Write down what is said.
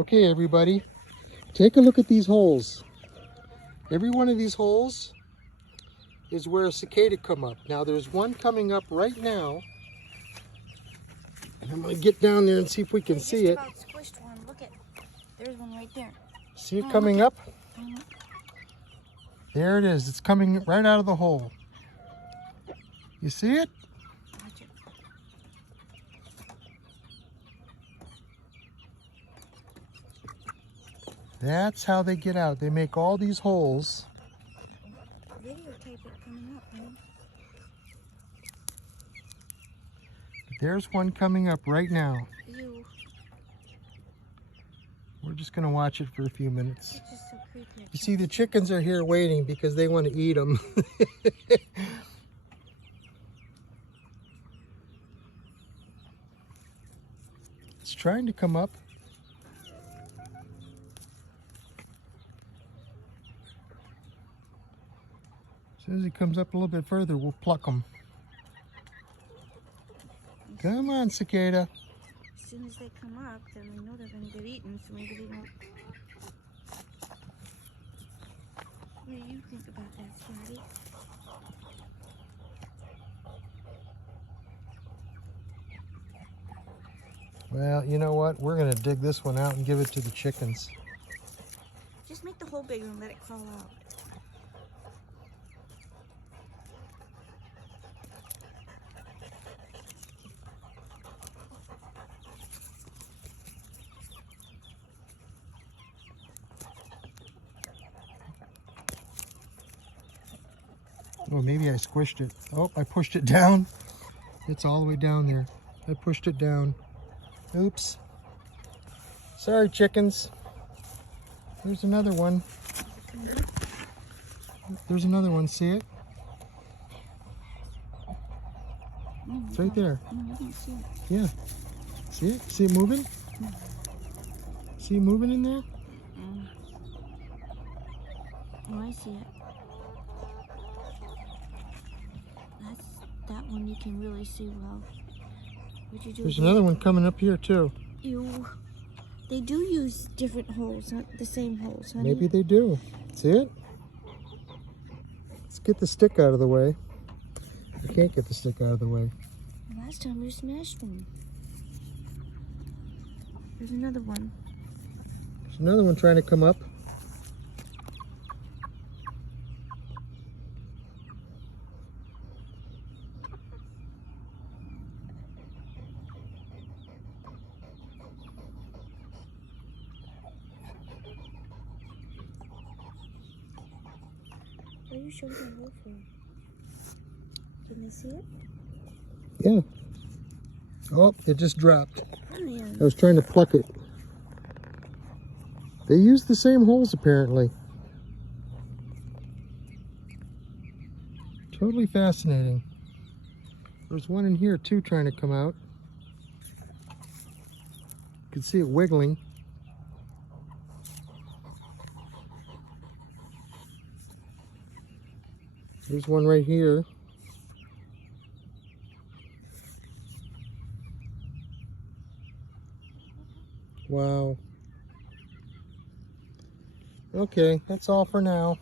Okay, everybody, take a look at these holes. Every one of these holes is where a cicada come up. Now there's one coming up right now. And I'm going to get down there and see if we can see it. About squished one. Look at, there's one right there. See it coming up? There it is. It's coming right out of the hole. You see it? Watch it. That's how they get out. They make all these holes. Videotape it coming up, man. There's one coming up right now. Ew. We're just going to watch it for a few minutes. It's just so creepy. You see, the chickens are here waiting because they want to eat them. It's trying to come up. As soon as it comes up a little bit further, we'll pluck them. Come on, cicada. As soon as they come up, then we know they're going to get eaten, so maybe they don't. What do you think about that, Scotty? Well, you know what? We're going to dig this one out and give it to the chickens. Just make the hole bigger and let it crawl out. Oh, maybe I squished it. Oh, I pushed it down. It's all the way down there. I pushed it down. Oops. Sorry, chickens. There's another one. There's another one. See it? It's right there. No, I don't see it. Yeah. See it? See it moving? See it moving in there? Oh, I see it. That one you can really see well. What'd you do? There's another one coming up here too. Ew. They do use different holes, not the same holes, honey. Maybe they do. See it? Let's get the stick out of the way. I can't get the stick out of the way. Last time we smashed one. There's another one. There's another one trying to come up. What are you showing the hole for? Can they see it? Yeah. Oh, it just dropped. Oh, yeah. I was trying to pluck it. They use the same holes apparently. Totally fascinating. There's one in here too trying to come out. You can see it wiggling. There's one right here. Wow. Okay, that's all for now.